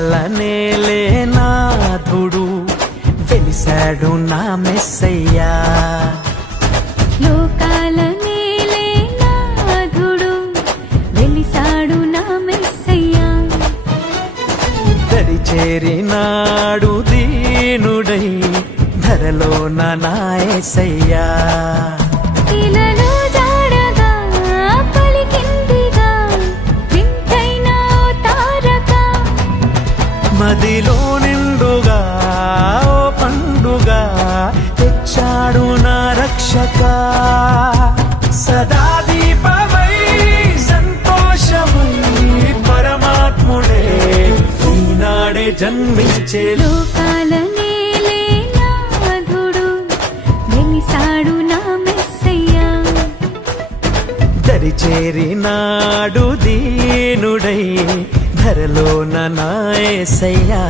వెలగాలనేలే నాథుడు వెలిశాడు నా మెస్సయ్యా. చేరినాడు దీనుడై ధరలో నాయసయ్యా మదిలో నిండుగా ఓ పండుగా తెచ్చాడు నా రక్షక. సదా దీపమై సంతోషమై పరమాత్ముడే ఈనాడే జన్మించేలు లోకాల నేలే నాథుడు వెలిసాడు నా మెస్సయ్యా. దరి చేరినాడు దీనుడై ధరలో నాయసయ్యా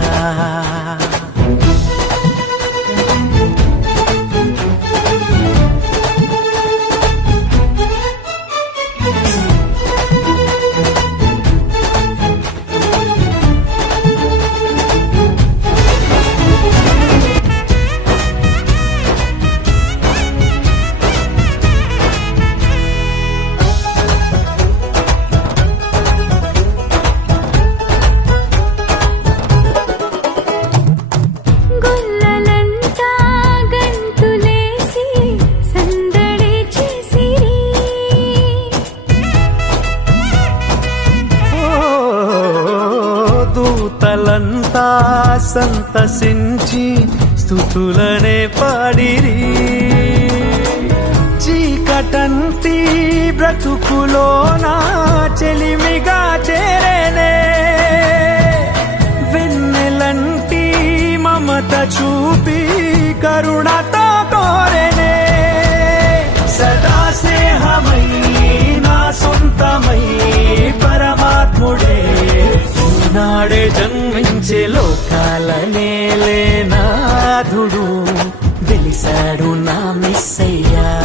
దూతలంతా సంతసించి స్థుతులనే పాడిరి. చీకటంటి బ్రతుకులోనా వాడు నా మెస్సయ్యా.